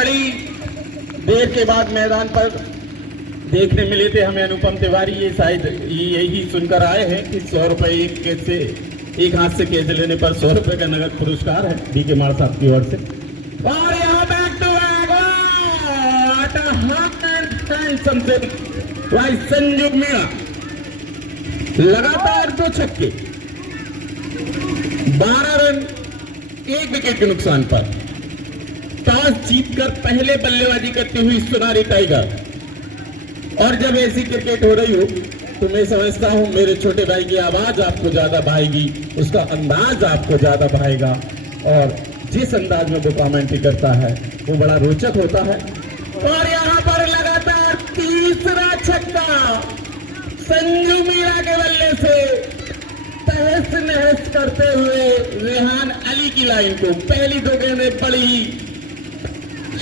बड़ी देर के बाद मैदान पर देखने मिले थे हमें अनुपम तिवारी। ये शायद यही सुनकर आए हैं कि 100 रुपए एक हाथ से कैच लेने पर 100 रुपए का नगद पुरस्कार है डी के मार साहब की ओर से। और यहाँ बैक टू बैक भाई संजू मीणा लगातार 2 छक्के, 12 रन 1 विकेट के नुकसान पर टॉस जीतकर पहले बल्लेबाजी करती हुई सुनारी टाइगर। और जब ऐसी क्रिकेट हो रही हो तो मैं समझता हूं मेरे छोटे भाई की आवाज आपको ज्यादा भाएगी, उसका अंदाज आपको ज्यादा भाएगा और जिस अंदाज में वो कमेंट्री करता है वो बड़ा रोचक होता है। और यहाँ पर लगातार तीसरा छक्का संजू मीणा के बल्ले से तहस नहस करते हुए रेहान अली की लाइन को पहली 2 गेंदें बड़ी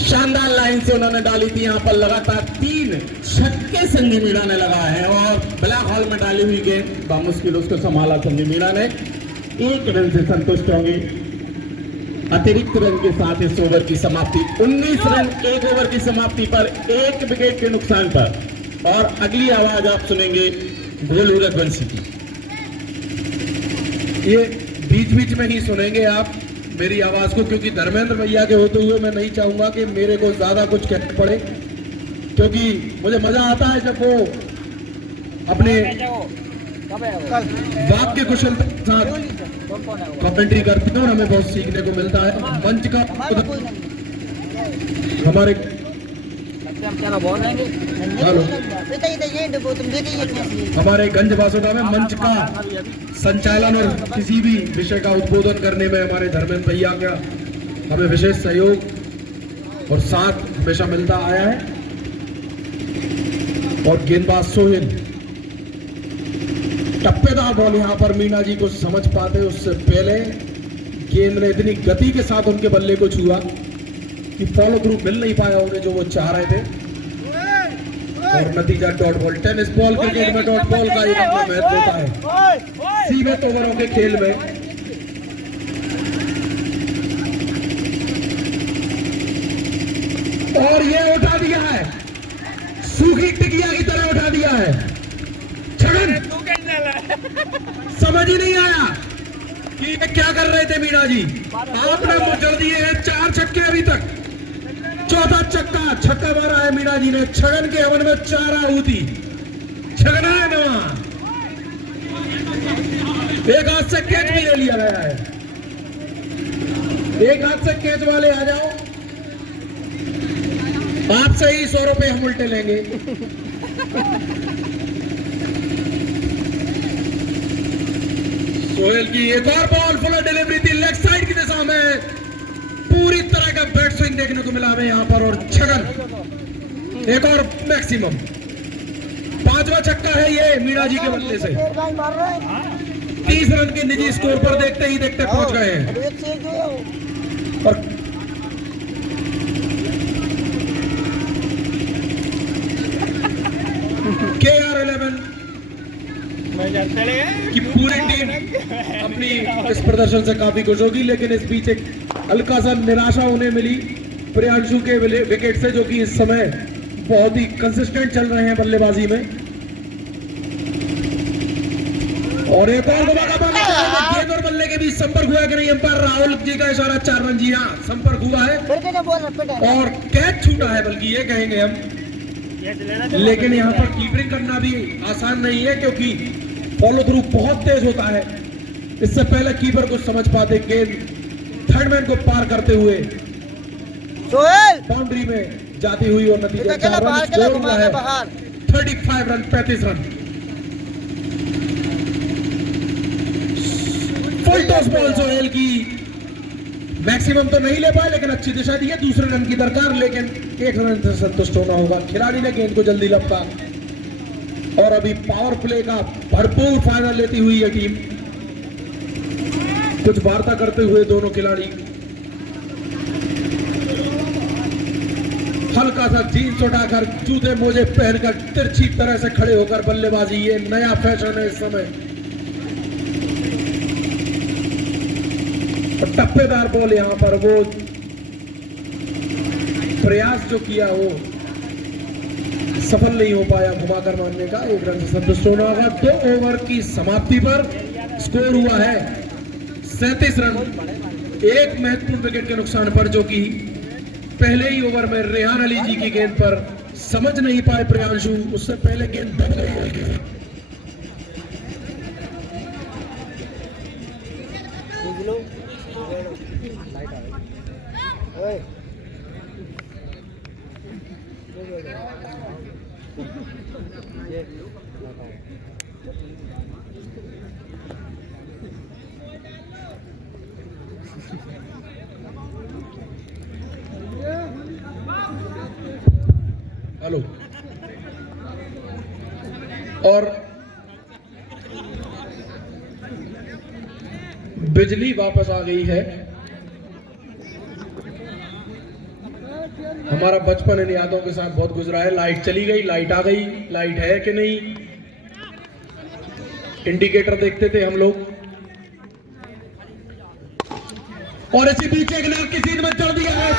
शानदार लाइन से उन्होंने डाली थी। यहाँ पर लगातार 3 छक्के संजू मीणा ने लगाए हैं और ब्लैक हॉल में डाली हुई गेंद बामुश्किल उसको संभाला संजू मीणा ने। 1 रन से संतुष्ट होंगे। अतिरिक्त रन के साथ इस ओवर की समाप्ति 19 रन 1 ओवर की समाप्ति पर 1 विकेट के नुकसान पर। और अगली आवाज आप सुनेंगे गोलू रघुवंशी की। ये बीच बीच में ही सुनेंगे आप मेरी आवाज को, क्योंकि धर्मेंद्र भैया के होते हुए मैं नहीं चाहूंगा कि मेरे को ज्यादा कुछ कहना पड़े, क्योंकि मुझे मजा आता है जब वो अपने वाक्य कुशलता के साथ कमेंट्री करते हैं और हमें बहुत सीखने को मिलता है। मंच का हमारे गंज बासोदा में मंच का संचालन और किसी भी विषय का उद्बोधन करने में हमारे धर्मेंद्र भैया का हमें विशेष सहयोग और साथ हमेशा मिलता आया है। और गेंदबाज सोहेल टप्पेदार बॉल यहाँ पर मीणा जी को समझ पाते उससे पहले गेंद ने इतनी गति के साथ उनके बल्ले को छुआ कि फॉलो थ्रू मिल नहीं पाया उन्हें जो वो चाह रहे थे और नतीजा dot ball. Tennis ball cricket में डॉट बॉल का ही महत्व होता है सीमित ओवरों के खेल में। और ये उठा दिया है, सूखी टिकिया की तरह उठा दिया है। छगन समझ ही नहीं आया कि ये क्या कर रहे थे मीणा जी। आपने मुचड़ दिए हैं 4 छक्के अभी तक, 14 छक्का मारा है मीणा जी ने। छगन के हवन में 4 आहुति, छगना है नवा। एक हाथ से कैच भी ले लिया गया है। एक हाथ से कैच वाले आ जाओ, आपसे ही 100 रुपए हम उल्टे लेंगे। सोहेल की एक और बॉल फुल डिलीवरी थी लेग साइड की दिशा में, पूरी तरह का बैट स्विंग देखने को मिला हमें यहाँ पर। और छगन एक और मैक्सिमम 5वां छक्का है ये मीणा जी के बल्ले से। 30 रन के निजी स्कोर पर देखते ही देखते पहुंच गए हैं। और KR11 कि पूरी टीम अपनी इस प्रदर्शन से काफी खुश होगी, लेकिन इस बीच एक हल्का सा निराशा उन्हें मिली प्रियांशु के विकेट से, जो कि इस समय बहुत ही कंसिस्टेंट चल रहे हैं बल्लेबाजी में। और एक और गेंद और बल्ले के बीच संपर्क हुआ कि नहीं, अंपायर राहुल जी का इशारा 4 रन। जी हाँ, संपर्क हुआ है और कैच छूटा है बल्कि ये कहेंगे हम। लेकिन यहाँ पर कीपिंग करना भी आसान नहीं है क्योंकि फॉलो थ्रू बहुत तेज होता है। इससे पहले कीपर को समझ पाते गेंद थर्ड मैन को पार करते हुए बाउंड्री में जाती हुई और नतीजा 4 रन है। 35 run 35 run. Full toss ball Sohail की मैक्सिमम तो नहीं ले पाए लेकिन अच्छी दिशा दी है। दूसरे रन की दरकार, लेकिन 1 रन से संतुष्ट होना होगा। खिलाड़ी ने गेंद को जल्दी लपका और अभी पावर प्ले का भरपूर फायदा लेती हुई है टीम। कुछ वार्ता करते हुए दोनों खिलाड़ी, हल्का सा जीन्स उठाकर जूते मोजे पहनकर तिरछी तरह से खड़े होकर बल्लेबाजी, ये नया फैशन है इस समय। टप्पेदार बॉल यहाँ पर वो प्रयास जो किया वो सफल नहीं हो पाया घुमाकर मारने का। 1 रन से संतुष्ट होना होगा। 2 ओवर की समाप्ति पर स्कोर हुआ है 37 रन। एक महत्वपूर्ण विकेट के नुकसान पर, जो कि पहले ही ओवर में रेहान अली जी की गेंद पर समझ नहीं पाए प्रियांशु, उससे पहले गेंद बन गई। हेलो। और बिजली वापस आ गई है। हमारा बचपन इन यादों के साथ बहुत गुजरा है। लाइट चली गई, लाइट आ गई। लाइट है कि नहीं, इंडिकेटर देखते थे हम लोग। और इसी बीच एक नाक की सीध में चढ़ दिया है।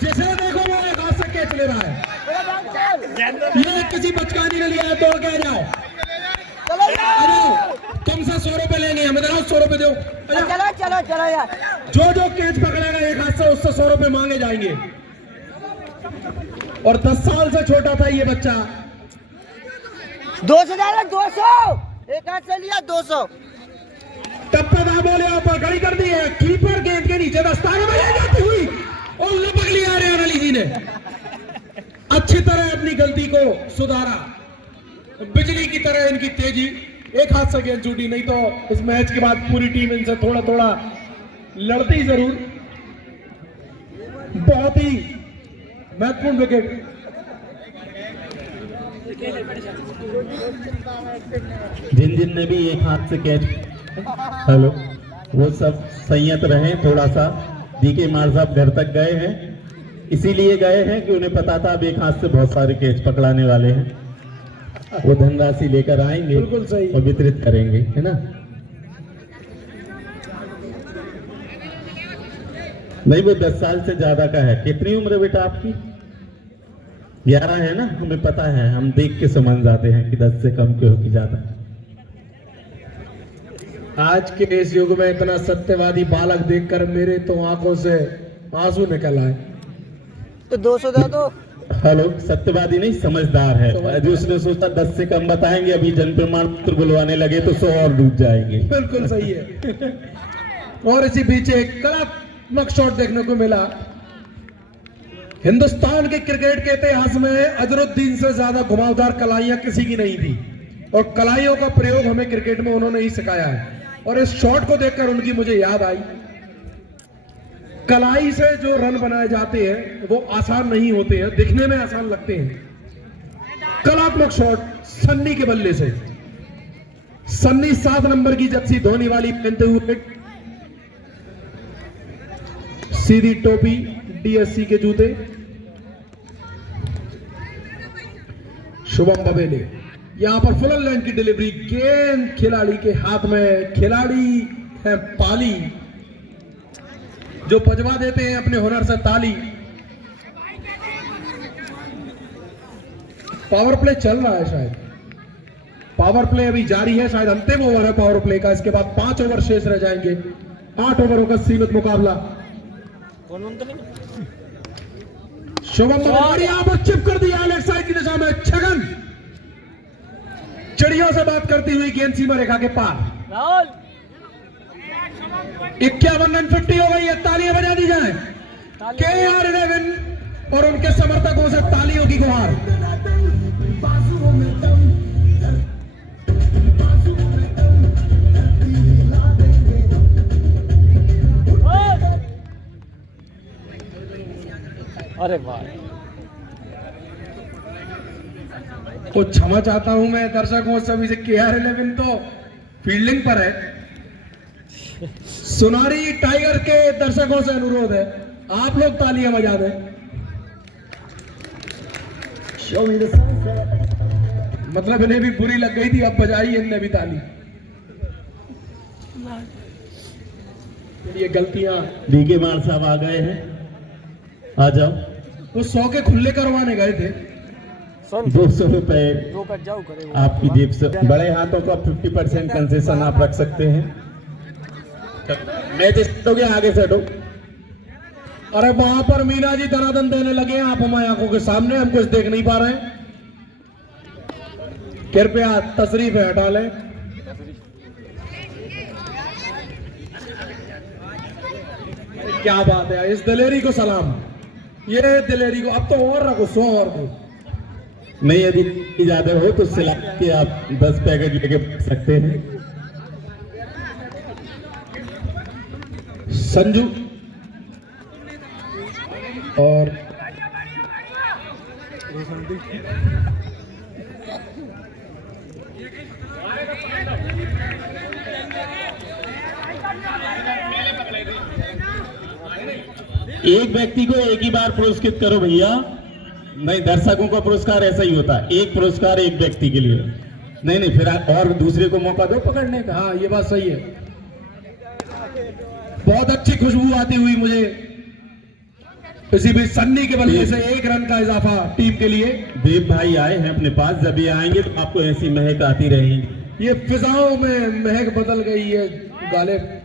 जिसे देखो वो एक हाथ से कैच ले रहा है। ये किसी बचकानी ने लिया है, तोड़ के आ जाओ। तुमसे 100 रुपए लेंगे, हमें 100 रुपए दो। चलो चलो चलो यार। जो कैच पकड़ेगा एक हाथ से, उससे 100 रुपए मांगे जाएंगे। और 10 साल से छोटा था ये बच्चा। 200 डाला, 200 एक हाथ से लिया 200। टप्पेदार बोले ऊपर खड़ी कर दी है। कीपर गेंद के नीचे दस्ताने में ले जाती हुई और लपक लिया रेहान अली जी ने। अच्छी तरह अपनी गलती को सुधारा। बिजली की तरह इनकी तेजी। एक हाथ से गेंद छूटी, नहीं तो इस मैच के बाद पूरी टीम इनसे थोड़ा थोड़ा लड़ती जरूर। बहुत ही महत्वपूर्ण विकेट। जिन ने भी एक हाथ से कैच, हेलो, वो सब संयत रहे थोड़ा सा। डीके मार साहब घर तक गए हैं, इसीलिए गए हैं कि उन्हें पता था अब एक हाथ से बहुत सारे कैच पकड़ाने वाले हैं। वो धनराशि लेकर आएंगे, बिल्कुल सही, और वितरित करेंगे, है ना। नहीं, वो 10 साल से ज्यादा का है। कितनी उम्र है बेटा आपकी? 11 है ना, हमें पता है। हम देख के समझ जाते हैं कि 10 से कम के हो कि ज्यादा। आज के इस युग में इतना सत्यवादी बालक देखकर मेरे तो आंखों से आंसू निकल आए। तो 200 दे दो। हेलो, सत्यवादी नहीं, समझदार है। जो उसने सोचा 10 से कम बताएंगे, अभी जन प्रमाण पत्र बुलवाने लगे तो 100 और डूब जाएंगे। बिल्कुल सही है। और इसी बीच एक कलात्मक शॉट देखने को मिला। हिंदुस्तान के क्रिकेट के इतिहास में अजरुद्दीन से ज्यादा घुमावदार कलाइयां किसी की नहीं थी, और कलाइयों का प्रयोग हमें क्रिकेट में उन्होंने ही सिखाया है। और इस शॉट को देखकर उनकी मुझे याद आई। कलाई से जो रन बनाए जाते हैं वो आसान नहीं होते हैं, दिखने में आसान लगते हैं। कलात्मक शॉट सन्नी के बल्ले से। सन्नी 7 नंबर की जर्सी धोनी वाली पहनते हुए, सीधी टोपी, डीएससी के जूते। शुभम बबेले यहां पर फुल लाइन की डिलीवरी, गेंद खिलाड़ी के हाथ में। खिलाड़ी है पाली, जो पजवा देते हैं अपने हुनर से ताली। पावर प्ले चल रहा है, शायद पावर प्ले अभी जारी है, शायद अंतिम ओवर है पावर प्ले का। इसके बाद 5 ओवर शेष रह जाएंगे। 8 ओवरों का सीमित मुकाबला। शुभम बबेले यहां पर चिप कर दिया लेग साइड की दिशा में। छगन चिड़ियों से बात करती हुई गेंद सीमा रेखा के पार। 51 रन 50 हो गई है। तालियां बजा दी जाए KR11 और उनके समर्थकों से तालियों की गुहार। अरे वाह। तो क्षमा चाहता हूं मैं दर्शकों सभी से। KR11 तो फील्डिंग पर है। सुनारी टाइगर के दर्शकों से अनुरोध है, आप लोग तालियां बजा दें। मतलब इन्हें भी बुरी लग गई थी, अब बजाई इनने भी ताली। ये गलतियां डीके मार साहब आ गए हैं, आ जाओ। वो 100 के खुले करवाने गए थे। 200 रुपए दो कट जाओ करे आपकी जेब से। बड़े हाथों का 50% कंसेशन आप रख सकते हैं। मैच स्टार्ट हो गया, आगे से हटो। अरे वहां पर मीना जी दनादन देने लगे हैं, आप हमारी आंखों के सामने, हम कुछ देख नहीं पा रहे हैं। कृपया तशरीफ हटा लें। क्या बात है, इस दिलेरी को सलाम। ये दिलेरी को अब तो और रखो, 100 और दो। नहीं, यदि ज्यादा हो तो सिला के आप 10 पैकेट लेके सकते हैं। संजू और एक व्यक्ति को एक ही बार पुरस्कृत करो भैया। नहीं, दर्शकों का पुरस्कार ऐसा ही होता है, एक पुरस्कार एक व्यक्ति के लिए। नहीं नहीं, फिर और दूसरे को मौका दो पकड़ने का। हाँ, ये बात सही है। बहुत अच्छी खुशबू आती हुई मुझे इसी बीच सन्नी के बल्ले से 1 रन का इजाफा टीम के लिए। देव भाई आए हैं अपने पास, जब ये आएंगे तो आपको ऐसी महक आती रहेगी। ये फिजाओं में महक बदल गई है गालिब।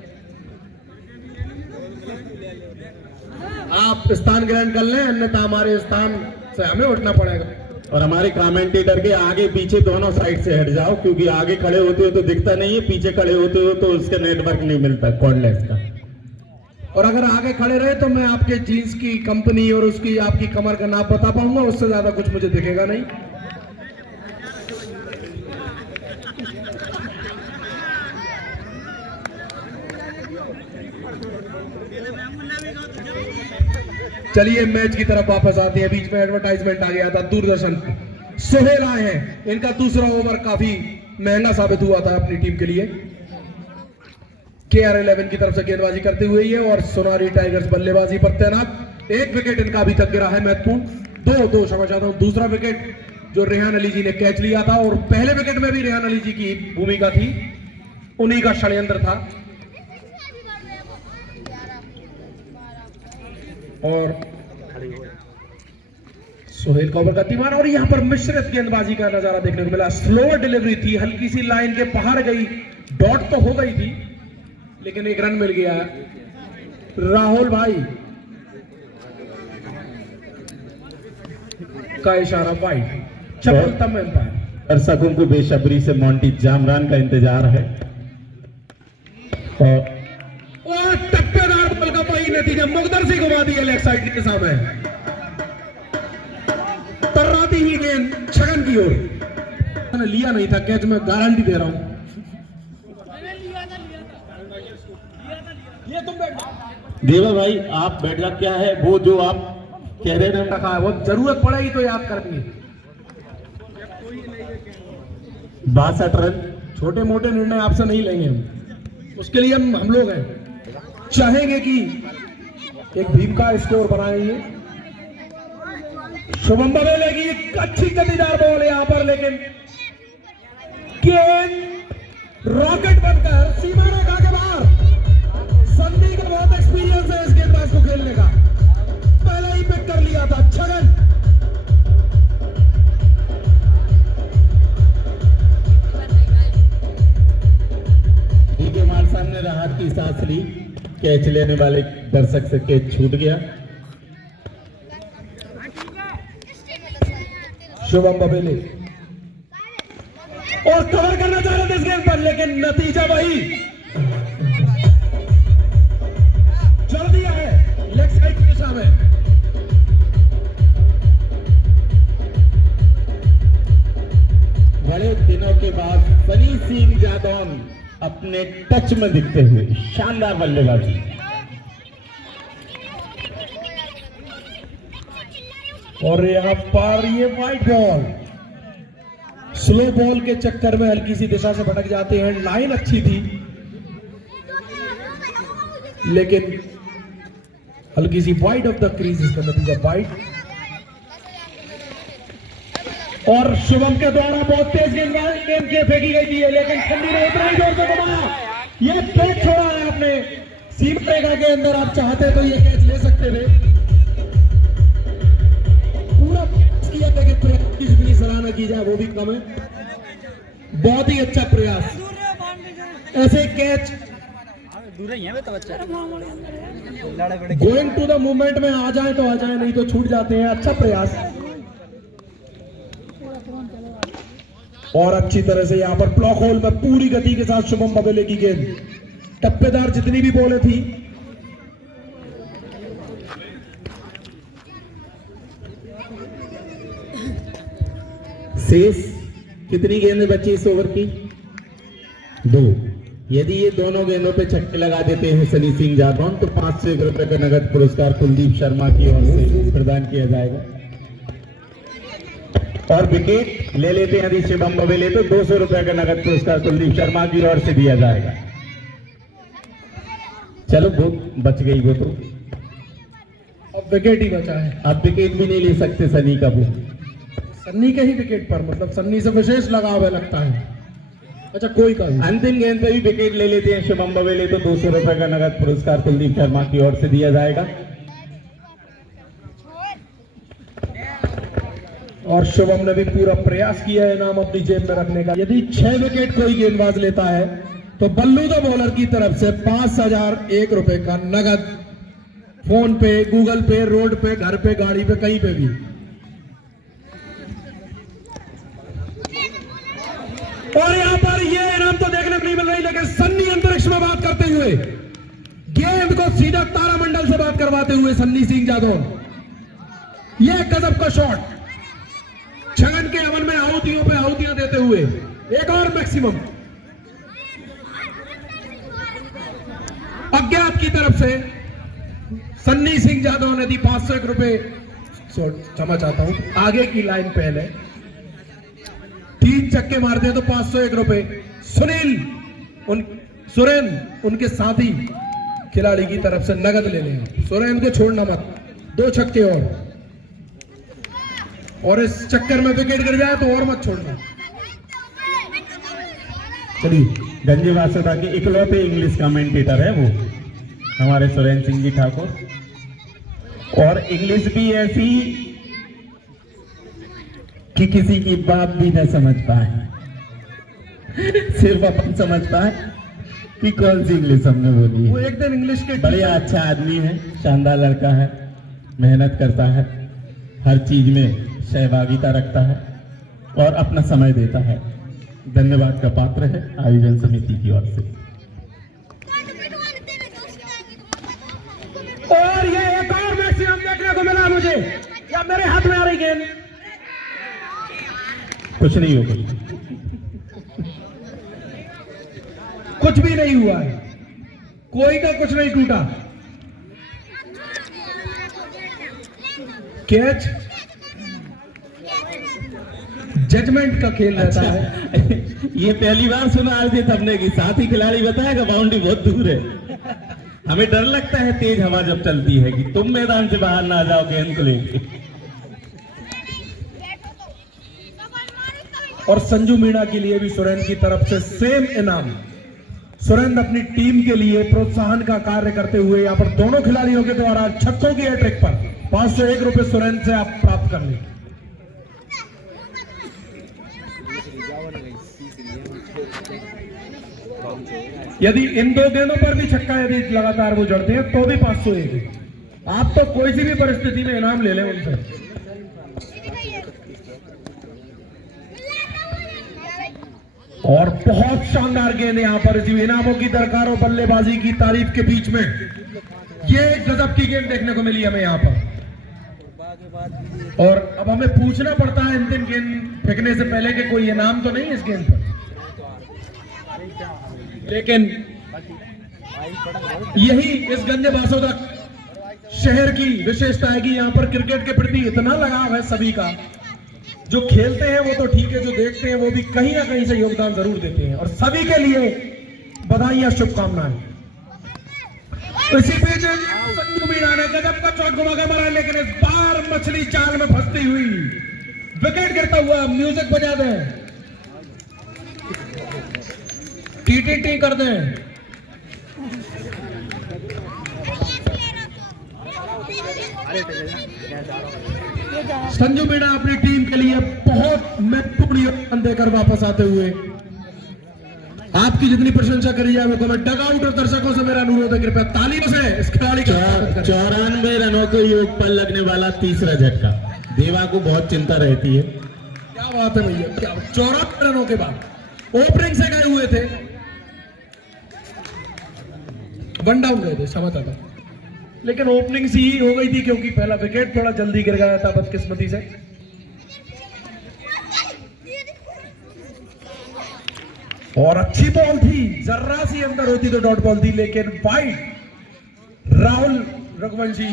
आप स्थान ग्रहण कर लें, अन्यथा हमारे स्थान से हमें उठना पड़ेगा। और हमारे कमेंटेटर के आगे पीछे दोनों साइड से हट जाओ, क्योंकि आगे खड़े होते हो तो दिखता नहीं है, पीछे खड़े होते हो तो उसका नेटवर्क नहीं मिलता कॉर्डलेस का। और अगर आगे खड़े रहे तो मैं आपके जीन्स की कंपनी और उसकी आपकी कमर का नाप बता पाऊंगा, उससे ज्यादा कुछ मुझे दिखेगा नहीं। चलिए मैच की तरफ वापस आते हैं। बीच में एडवर्टाइजमेंट आ गया था दूरदर्शन। सोहेल आए हैं, इनका दूसरा ओवर काफी महंगा साबित हुआ था अपनी टीम के लिए। KR11 की तरफ से गेंदबाजी करते हुए ये, और सोनारी टाइगर्स बल्लेबाजी पर तैनात। 1 विकेट इनका अभी तक गिरा है महत्वपूर्ण। दो क्षमा चाहता हूं। दूसरा विकेट जो रेहान अली जी ने कैच लिया था, और पहले विकेट में भी रेहान अली जी की भूमिका थी, उन्हीं का षड्यंत्र था। और सोहेल का ओवर गतिमान, और यहां पर मिश्रित गेंदबाजी का नजारा देखने को मिला। स्लोअर डिलीवरी थी, हल्की सी लाइन के बाहर गई, डॉट तो हो गई थी, लेकिन 1 रन मिल गया। राहुल भाई का इशारा वाइड, चपलतम एम्पायर। दर्शकों को बेसब्री से मोंटी जामरान का इंतजार है। और टप्पेदार बॉल का वही नतीजा, मुकदर से घुमा दिया लेग साइड के सामने। तर्राती ही गेंद छगन की ओर। मैंने लिया नहीं था कैच, मैं गारंटी दे रहा हूं। देवा भाई आप बैठ जा, क्या है वो जो आप कह रहे थे? रखा है, वो जरूरत पड़ेगी तो याद करेंगे। 62 रन। छोटे मोटे निर्णय आपसे नहीं लेंगे हम, उसके लिए हम लोग हैं। चाहेंगे कि एक भीम का स्कोर बनाएंगे। शुभम बवेले की एक अच्छी गतिदार बॉल यहां पर, लेकिन गेंद रॉकेट बनकर सीमा रेखा के बाहर। संधि का बहुत एक्सपीरियंस है इस गेंदबाज को खेलने का, पहले ही पिक कर लिया था छगन। डीके मार साहब ने राहत की सांस ली, कैच लेने वाले दर्शक से कैच छूट गया। शुभम बवेले और कवर करना चाह रहे थे इस गेंद पर, लेकिन नतीजा वही। चल दिया है लेग साइड की दिशा में। बड़े दिनों के बाद सनी सिंह जादौन अपने टच में दिखते हुए शानदार बल्लेबाजी। और यहां पर ये वाइड बॉल, स्लो बॉल के चक्कर में हल्की सी दिशा से भटक जाते हैं। लाइन अच्छी थी, लेकिन हल्की सी वाइड ऑफ द क्रीज, इसका नतीजा वाइड। और शुभम के द्वारा बहुत तेज गेंद फेंकी गई थी, लेकिन ठंडी ने उतना ही जोर से घुमाया। ये कैच छोड़ा है आपने सीमा रेखा के अंदर आप चाहते तो ये कैच ले सकते थे, पूरा किया लेकिन प्रयास की जितनी सराहना की जाए वो भी कम है। बहुत ही अच्छा प्रयास, ऐसे catch going to the movement में आ जाए तो आ जाए, नहीं तो छूट जाते हैं। अच्छा प्रयास और अच्छी तरह से यहां पर ब्लॉक होल में पूरी गति के साथ शुभम बबेले की गेंद, टप्पेदार जितनी भी बॉलें थी शेष कितनी गेंदें बची इस ओवर की? 2। यदि ये दोनों गेंदों पे छक्के लगा देते हैं सनी सिंह जादौन तो 501 रुपए का नगद पुरस्कार कुलदीप शर्मा की ओर से प्रदान किया जाएगा। और विकेट ले लेते हैं यदि शिवम बबेले तो 200 रुपए का नगद पुरस्कार कुलदीप शर्मा की ओर से दिया जाएगा। चलो वो बच गई वो तो, अब विकेट ही बचा है। अब विकेट भी नहीं ले सकते सनी का, वो सन्नी के ही विकेट पर, मतलब सन्नी से विशेष लगाव है लगता है। अच्छा कोई का नहीं। अंतिम गेंद पे भी विकेट ले लेते हैं शिवम बबेले तो 200 रुपए का नगद पुरस्कार कुलदीप शर्मा की ओर से दिया जाएगा। और शुभम ने भी पूरा प्रयास किया है इनाम अपनी जेब में रखने का। यदि 6 विकेट कोई गेंदबाज लेता है तो बल्लू द बॉलर की तरफ से 5001 रुपए का नगद, फोन पे, गूगल पे, रोड पे, घर पे, गाड़ी पे, कहीं पे भी। और यहां पर ये इनाम तो देखने को नहीं मिल रही, लेकिन सन्नी अंतरिक्ष में बात करते हुए, गेंद को सीधा तारामंडल से बात करवाते हुए सन्नी सिंह जादौन, ये गजब का शॉट, छगन के अमन में आहुतियों पे आहुतियां देते हुए एक और मैक्सिमम। अज्ञात की तरफ से सन्नी सिंह जादव ने दी 501 रुपए, क्षमा चाहता हूं, आगे की लाइन पहले 3 छक्के मारते हैं तो 501 रुपए। सुरेन उनके साथी खिलाड़ी की तरफ से नगद ले लें। सुरेन को छोड़ना मत, 2 छक्के और इस चक्कर में विकेट गिर जाए तो और मत छोड़ना। चलिए, गंजे वासुदा के इकलौते इंग्लिश कमेंटेटर है वो हमारे सुरेंद्र सिंह जी ठाकुर, और इंग्लिश भी ऐसी कि किसी की बात भी न समझ पाए, सिर्फ अपन समझ पाए कि कौन सी इंग्लिश हमने बोली। वो एक दिन इंग्लिश के बढ़िया अच्छा आदमी है, शानदार लड़का है, मेहनत करता है, हर चीज में सहभागिता रखता है और अपना समय देता है। धन्यवाद का पात्र है आयोजन समिति की ओर से। और ये एक और मैक्सिमम देखने को मिला मुझे, या मेरे हाथ में आ रही गेंद, कुछ नहीं होगा, कुछ भी नहीं हुआ है, कोई का कुछ नहीं टूटा। कैच जजमेंट का खेल रहता है। ये पहली बार सुना अर्जित हमने की, साथी खिलाड़ी बताएगा बाउंड्री बहुत दूर है। हमें डर लगता है तेज हवा जब चलती है कि तुम मैदान से बाहर ना आ जाओ गेंद को लेके। और संजू मीणा के लिए भी सुरेंद्र की तरफ से सेम इनाम। सुरेंद्र अपनी टीम के लिए प्रोत्साहन का कार्य करते हुए यहाँ पर दोनों खिलाड़ियों के द्वारा छक्कों की हैट्रिक पर 501 रुपए सुरेंद्र से आप प्राप्त कर लें। यदि इन 2 गेंदों पर भी छक्का यदि लगातार वो जड़ते हैं तो भी 501 है। आप तो कोई सी भी परिस्थिति में इनाम ले लें उनसे। और बहुत शानदार गेंद यहाँ पर इनामों की दरकार और बल्लेबाजी की तारीफ के बीच में ये गजब की गेंद देखने को मिली हमें यहाँ पर। और अब हमें पूछना पड़ता है अंतिम गेंद फेंकने से पहले कि कोई इनाम तो नहीं है इस गेंद पर, लेकिन यही इस गंजे बासोदा शहर की विशेषता है कि यहाँ पर क्रिकेट के प्रति इतना लगाव है सभी का। जो खेलते हैं वो तो ठीक है, जो देखते हैं वो भी कहीं ना कहीं से योगदान जरूर देते हैं, और सभी के लिए बधाइयां, शुभकामनाएं। तो इसी बीच संजू मीणा ने गजब का चौक घुमा के मारा, लेकिन इस बार मछली जाल में फंसती हुई विकेट गिरता हुआ। म्यूजिक बजा दें, टी कर दें। संजू मीणा अपनी टीम के लिए बहुत महत्वपूर्ण योगदान देकर वापस आते हुए आपकी जितनी प्रशंसा करी जाए वो कमेंट डगआउट और दर्शकों से मेरा अनुरोध है, कृपया तालियों से इस खिलाड़ी का स्वागत करें। 94 रनों के योग पर लगने वाला तीसरा झटका। देवा को बहुत चिंता रहती है। क्या बात है भैया, क्या 94 रनों के बाद ओपनिंग से गए हुए थे, वन डाउन गए थे, समझ आता, लेकिन ओपनिंग सी ही हो गई थी क्योंकि पहला विकेट थोड़ा जल्दी गिर गया था बदकिस्मती से। और अच्छी बॉल थी, जर्रा सी अंदर होती तो डॉट बॉल थी, लेकिन वाइड। राहुल रघुवंशी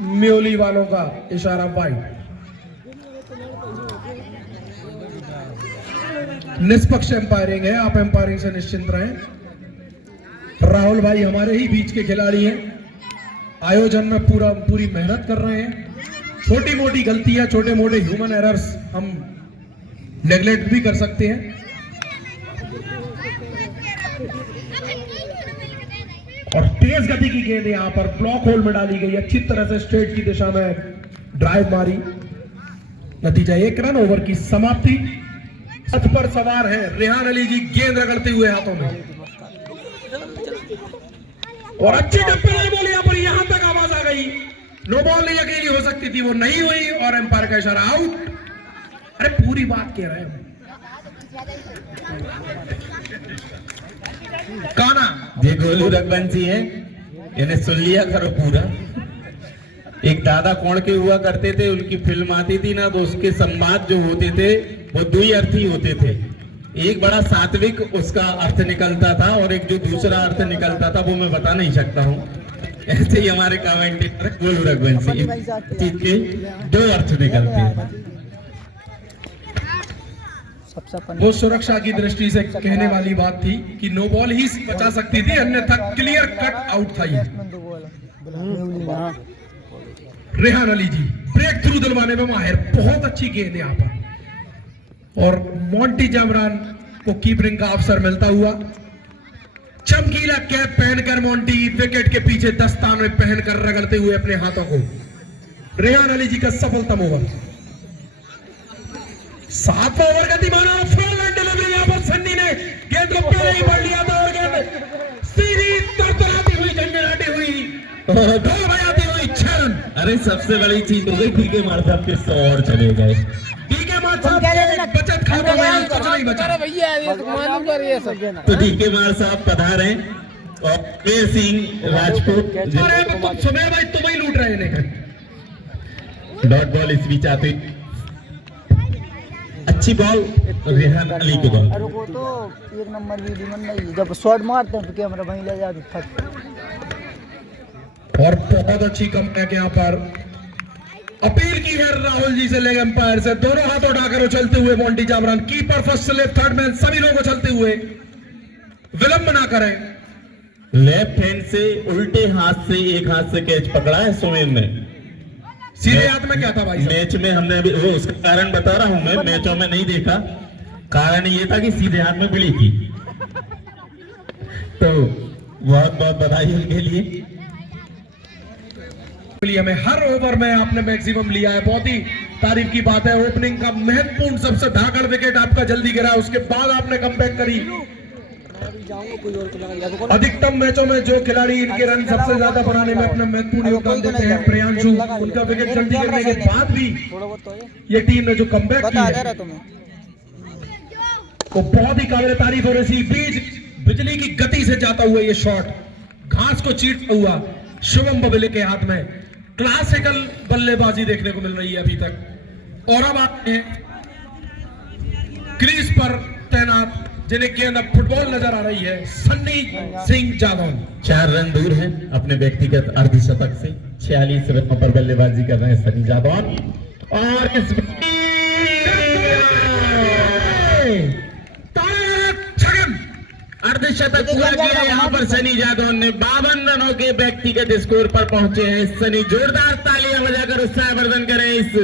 म्योली वालों का इशारा वाइड। निष्पक्ष एम्पायरिंग है, आप एम्पायरिंग से निश्चिंत रहें। राहुल भाई हमारे ही बीच के खिलाड़ी हैं, आयोजन में पूरी मेहनत कर रहे हैं। छोटी मोटी गलतियां, छोटे मोटे ह्यूमन एरर्स हम नेग्लेक्ट भी कर सकते हैं। और तेज गति की गेंद यहां पर ब्लॉक होल में डाली गई, अच्छी तरह से स्ट्रेट की दिशा में ड्राइव मारी। नतीजा 1 रन, ओवर की समाप्ति। पथ पर सवार है रेहान अली जी, गेंद रगड़ते हुए हाथों में, और अच्छी टप्पी बॉल यहां पर, यहां तक आवाज आ गई। नो बॉल नहीं अकेली हो सकती थी, वो नहीं हुई और एम्पायर का इशारा आउट। अरे पूरी बात कह रहे हैं काना। ये गोलू रघुवंशी है, इन्हें सुन लिया करो पूरा। एक दादा कौन के हुआ करते थे, उनकी फिल्म आती थी ना, तो उसके संवाद जो होते थे वो 2 अर्थी होते थे। एक बड़ा सात्विक उसका अर्थ निकलता था और एक जो दूसरा अर्थ निकलता था वो मैं बता नहीं सकता हूँ। ऐसे ही हमारे कमेंटेटर गोलू रघुवंशी चीज के 2 अर्थ निकलते हैं। वो सुरक्षा की दृष्टि से कहने वाली बात थी कि नो बॉल ही बचा सकती थी, अन्यथा क्लियर कट आउट था ये। रेहान अली जी ब्रेक थ्रू दिलवाने में माहिर, बहुत अच्छी गेंद यहाँ पर। और मोंटी जामरान को कीपिंग का अवसर मिलता हुआ, चमकीला कैप पहनकर मोंटी विकेट के पीछे दस्तान में पहनकर रगड़ते हुए अपने हाथों को। रेहान अली जी का सफलतम ओवर, 7वां ओवर का दीवाना फ्रॉन्ट डिलीवरी। यहां पर सन्नी ने गेंद को पहले ही पढ़ लिया था और गेंद सीधी तरतराती हुई, झंझनाती हुई, ढोल बजाती हुई 6 रन। अरे सबसे बड़ी चीज हो गई, डीके मार साहब के 100 और चले गए। डीके मार साहब बचत खाता में कुछ नहीं बचा भैया, मालूम कर ये सब। तो डीके मार साहब पधारे और के सिंह राजपूत। अरे तुम सुमेर भाई तुम ही लूट रहे हैं। डॉट बॉल इस बीच आते, अच्छी बॉल रेहान अली की बॉल। अरे वो तो 1 नंबर वीडियो में नहीं, जब शॉट मारते हैं तो कैमरा वहीं ले जाते फट। और बहुत अच्छी कमबैक यहाँ पर। अपील की है राहुल जी से लेग एम्पायर से, दोनों हाथ उठाकर उछलते हुए मोंटी जामरान, keeper first slip, third man, सभी लोग उछलते हुए, विलंब ना करें। लेफ्ट हैंड से उल्टे हाथ से एक हाथ से कैच पकड़ा है सुमेर ने। सीधे हाथ में क्या था भाई? मैच में हमने अभी वो उसका कारण बता रहा हूं मैं, मैचों में नहीं देखा। कारण ये था कि सीधे हाथ में मिली थी। तो बहुत बहुत बधाई उनके लिए। हमें हर ओवर में आपने मैक्सिमम लिया है, बहुत ही तारीफ की बात है। ओपनिंग का महत्वपूर्ण सबसे धाकड़ विकेट आपका जल्दी गिरा, उसके बाद आपने कमबैक करी। अधिकतम मैचों में जो खिलाड़ी इनके रन सबसे ज्यादा बनाने में अपना महत्वपूर्ण योगदान देते हैं, प्रियांशु, उनका विकेट जल्दी गिरने के बाद भी ये टीम ने जो कमबैक की है वो बहुत ही काबिल तारीफ। और इसी बीच बिजली की गति से जाता हुआ ये शॉट घास को चीरता हुआ शुभम बबले के हाथ में, क्लासिकल बल्लेबाजी देखने को मिल रही है अभी तक। और अब आपने क्रीज पर तैनात, जिन्हें गेंद अब फुटबॉल नजर आ रही है, सन्नी सिंह जादौन 4 रन दूर है अपने व्यक्तिगत अर्धशतक से। 46 रनों पर बल्लेबाजी कर रहे हैं सन्नी जादौन। और इस अर्धशतक हुआ किया यहाँ पर सनी जादौन ने। 52 रनों के व्यक्तिगत स्कोर पर पहुंचे हैं सनी। जोरदार तालियां बजाकर उत्साहवर्धन करें इस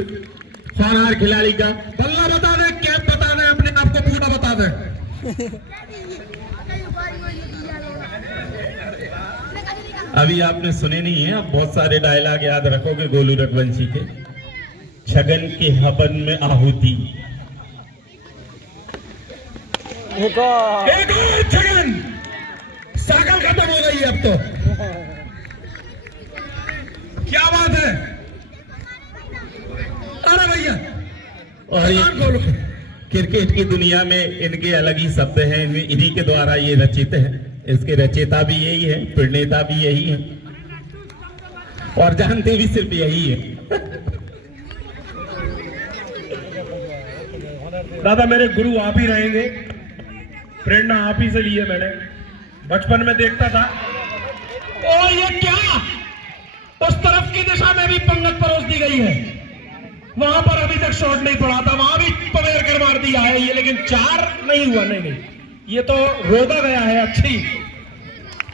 होनहार खिलाड़ी का। बल्ला बता दे, कैप बता दे, अपने आप को पूरा बता दे। अभी आपने सुने नहीं है, आप बहुत सारे डायलॉग याद रखोगे गोलू रघुवंशी के। छगन के हवन में आहुति, एक और एक और छगन, साइकिल खत्म हो गई है अब तो। क्या बात है, अरे भैया और ये कान खोलो। क्रिकेट की दुनिया में इनके अलग ही शब्द हैं, इन्हीं के द्वारा ये रचित है। इसके रचयिता भी यही है, प्रणेता भी यही है, और जानते भी सिर्फ यही है। दादा मेरे गुरु आप ही रहेंगे, प्रेरणा आप ही से ली है मैंने। बचपन में देखता था, ओ ये क्या, उस तरफ की दिशा में भी पंगत परोस दी गई है, वहां पर अभी तक शॉट नहीं पड़ा था, वहां भी पवेर कर मार दिया है ये, लेकिन 4 नहीं हुआ। नहीं, ये तो रोदा गया है। अच्छी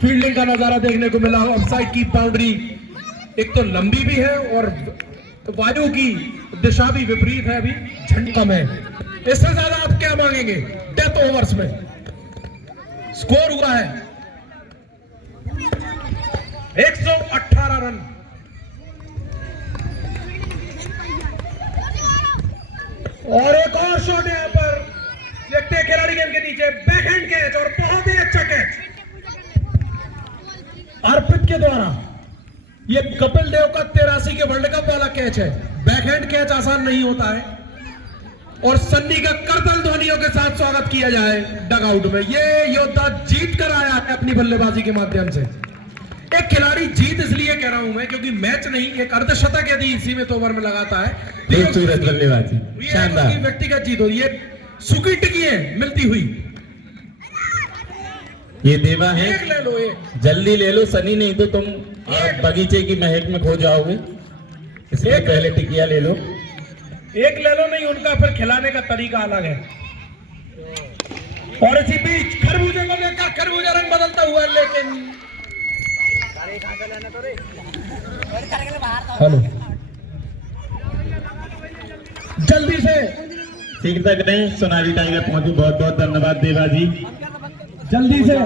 फील्डिंग का नजारा देखने को मिला। ऑफसाइड की बाउंड्री एक तो लंबी भी है और वायु की दिशा भी विपरीत है। अभी झंडा में इससे ज्यादा आप क्या मांगेंगे? डेथ ओवर्स में स्कोर हुआ है 118 रन। और एक और शॉट यहां पर देखते हैं, खिलाड़ी गेंद के नीचे बैकहैंड कैच, और बहुत ही अच्छा कैच अर्पित के द्वारा। ये कपिल देव का 83 के वर्ल्ड कप वाला कैच है। बैकहैंड कैच आसान नहीं होता है, और सन्नी का करतल ध्वनियों के साथ स्वागत किया जाए डगआउट में। ये योद्धा जीत कर आया है अपनी बल्लेबाजी के माध्यम से। एक खिलाड़ी जीत इसलिए कह रहा हूं मैं, क्योंकि मैच नहीं, एक अर्धशतक यदि इसी में तो ओवर में लगाता है, खूबसूरत बल्लेबाजी, शानदार। व्यक्तिगत जीत हो, ये सुखी टिकी है मिलती हुई। ये देवा है, एक ले लो, एक जल्दी ले लो सनी, नहीं तो तुम बगीचे की महक में खो जाओगे। इसलिए पहले टिकिया ले लो। एक ले लो, नहीं उनका फिर खिलाने का तरीका अलग है। और इसी बीच खरबूजे को देखकर खरबूजा रंग बदलता हुआ, लेकिन हेलो जल्दी से सीखते करें, सोनाली टाइगर पहुंची। बहुत बहुत धन्यवाद देवा जी। जल्दी से